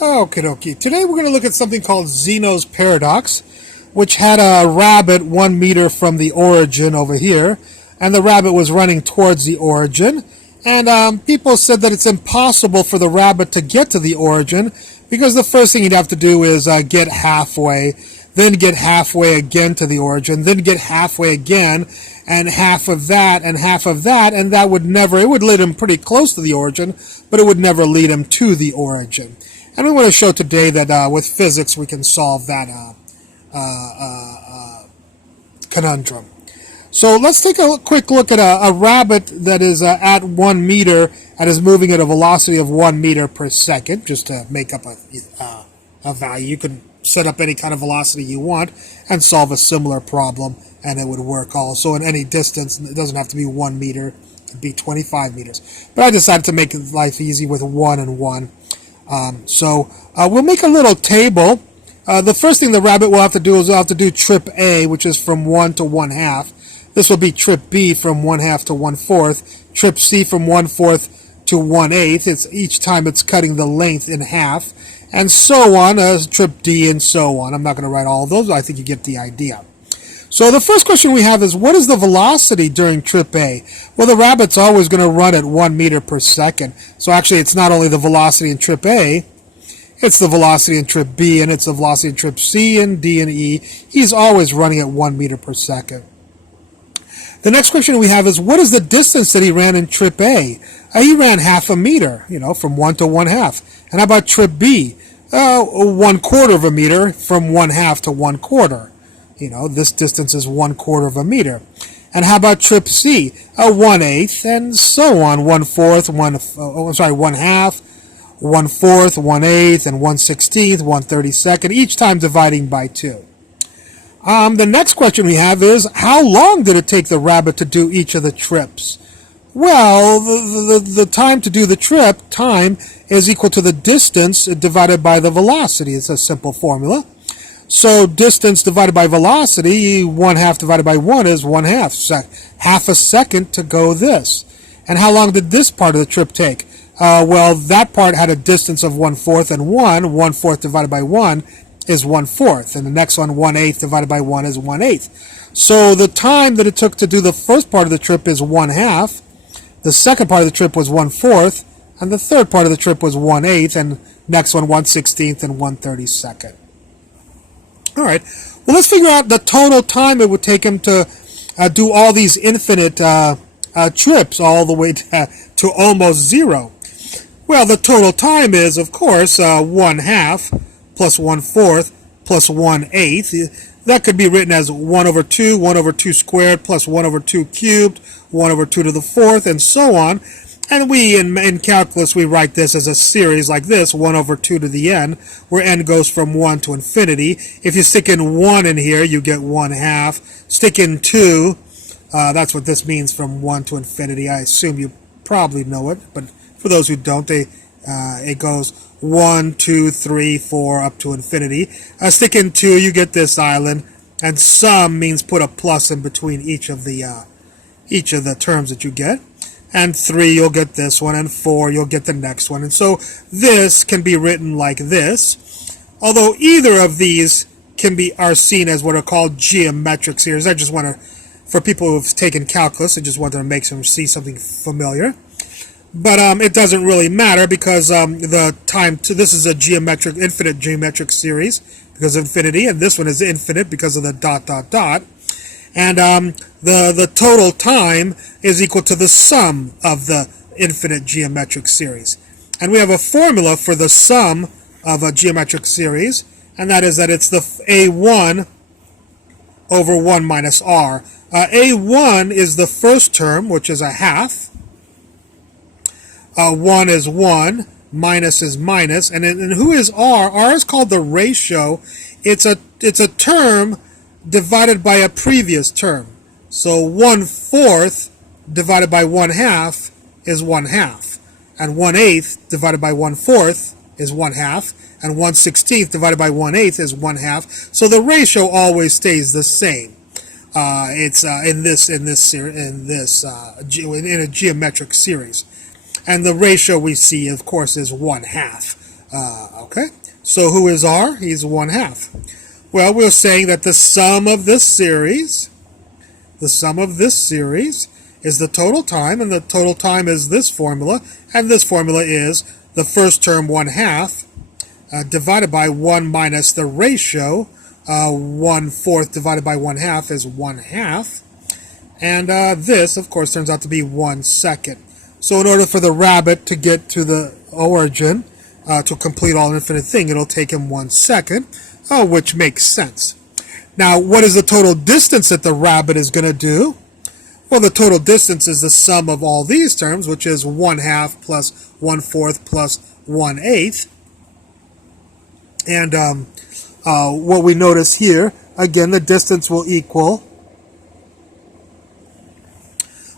Okie dokie. Today we're going to look at something called Zeno's paradox, which had a rabbit 1 meter from the origin over here, and the rabbit was running towards the origin. And people said that it's impossible for the rabbit to get to the origin because the first thing you'd have to do is get halfway, then get halfway again to the origin, then get halfway again, and half of that, and half of that, and that would never, it would lead him pretty close to the origin, but it would never lead him to the origin. And we want to show today that with physics we can solve that conundrum. So let's take a quick look at a rabbit that is at 1 meter and is moving at a velocity of 1 meter per second, just to make up a value. You can set up any kind of velocity you want and solve a similar problem, and it would work also in any distance. It doesn't have to be 1 meter, it could be 25 meters. But I decided to make life easy with 1 and 1. So we'll make a little table. The first thing the rabbit will have to do is we'll have to do trip A, which is from 1 to 1/2. This will be trip B from 1/2 to 1/4. Trip C from 1/4 to 1/8. It's each time it's cutting the length in half, and so on. Trip D and so on. I'm not going to write all of those. I think you get the idea. So the first question we have is, what is the velocity during trip A? Well, the rabbit's always going to run at 1 meter per second. So actually, it's not only the velocity in trip A, it's the velocity in trip B, and it's the velocity in trip C and D and E. He's always running at 1 meter per second. The next question we have is, what is the distance that he ran in trip A? He ran 1/2 meter, from 1 to 1/2. And how about trip B? 1/4 of a meter from 1/2 to 1/4. This distance is 1/4 of a meter. And how about trip C? 1/8, and so on. 1/4, 1/2, 1/4, 1/8, and 1/16, 1/32, each time dividing by 2. The next question we have is, how long did it take the rabbit to do each of the trips? Well, the time to do the trip, time, is equal to the distance divided by the velocity. It's a simple formula. So distance divided by velocity, 1/2 divided by 1 is 1/2. So half a second to go this. And how long did this part of the trip take? Well, that part had a distance of 1/4 and 1. 1/4 divided by 1 is 1/4. And the next one, 1/8 divided by 1 is 1/8. So the time that it took to do the first part of the trip is 1/2. The second part of the trip was 1/4. And the third part of the trip was 1/8. And next one, 1/16 and 1/32. All right. Well, let's figure out the total time it would take him to do all these infinite trips all the way to almost 0. Well, the total time is, of course, 1/2 plus 1/4 plus 1/8. That could be written as 1/2, 1/2 squared plus 1/2 cubed, 1/2 to the 4th, and so on. And we, in calculus, we write this as a series like this, 1/2 to the n, where n goes from 1 to infinity. If you stick in 1 in here, you get 1/2. Stick in 2, that's what this means, from 1 to infinity. I assume you probably know it, but for those who don't, it goes 1, 2, 3, 4, up to infinity. Stick in 2, you get this island, and sum means put a plus in between each of the terms that you get. And 3, you'll get this one, and 4, you'll get the next one. And so this can be written like this, although either of these are seen as what are called geometric series. I just want to, for people who have taken calculus, I just want to make them see something familiar. But it doesn't really matter because this is a infinite geometric series because of infinity, and this one is infinite because of the ... And the total time is equal to the sum of the infinite geometric series. And we have a formula for the sum of a geometric series, and that is that it's the A1 over 1 minus R. A1 is the first term, which is 1/2. 1 is 1, minus is minus, and who is R? R is called the ratio. It's a term divided by a previous term. So 1/4 divided by 1/2 is 1/2, and 1/8 divided by 1/4 is 1/2, and 1/16 divided by 1/8 is 1/2. So the ratio always stays the same. It's in a geometric series, and the ratio we see, of course, is 1/2. Okay, so who is r? He's 1/2. Well, we're saying that the sum of this series is the total time, and the total time is this formula, and this formula is the first term 1/2 divided by 1 minus the ratio 1/4 divided by 1/2 is 1/2, and this, of course, turns out to be 1 second. So in order for the rabbit to get to the origin, to complete all infinite thing, it'll take him 1 second, which makes sense. Now, what is the total distance that the rabbit is going to do? Well, the total distance is the sum of all these terms, which is 1/2 plus 1/4 plus 1/8. And what we notice here, again, the distance will equal,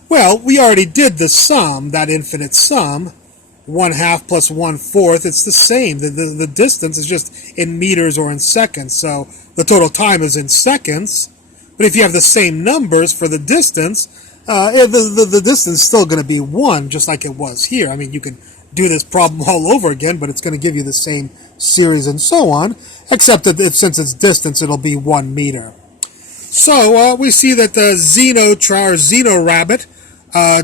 well, we already did the sum, that infinite sum, 1/2 plus 1/4, it's the same. The distance is just in meters or in seconds, so the total time is in seconds. But if you have the same numbers for the distance, the distance is still going to be 1, just like it was here. I mean, you can do this problem all over again, but it's going to give you the same series and so on, except that since it's distance, it'll be 1 meter. So we see that the Zeno rabbit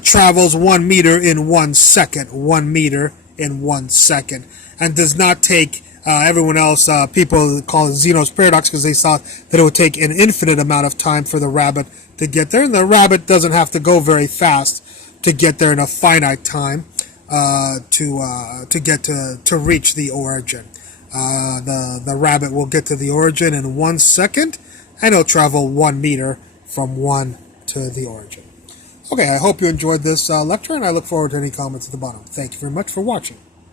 travels 1 meter in 1 second, 1 meter in 1 second, and does not take everyone else, people call it Zeno's paradox because they thought that it would take an infinite amount of time for the rabbit to get there, and the rabbit doesn't have to go very fast to get there in a finite time to reach the origin. The rabbit will get to the origin in 1 second, and it'll travel 1 meter from 1 to the origin. Okay, I hope you enjoyed this lecture, and I look forward to any comments at the bottom. Thank you very much for watching.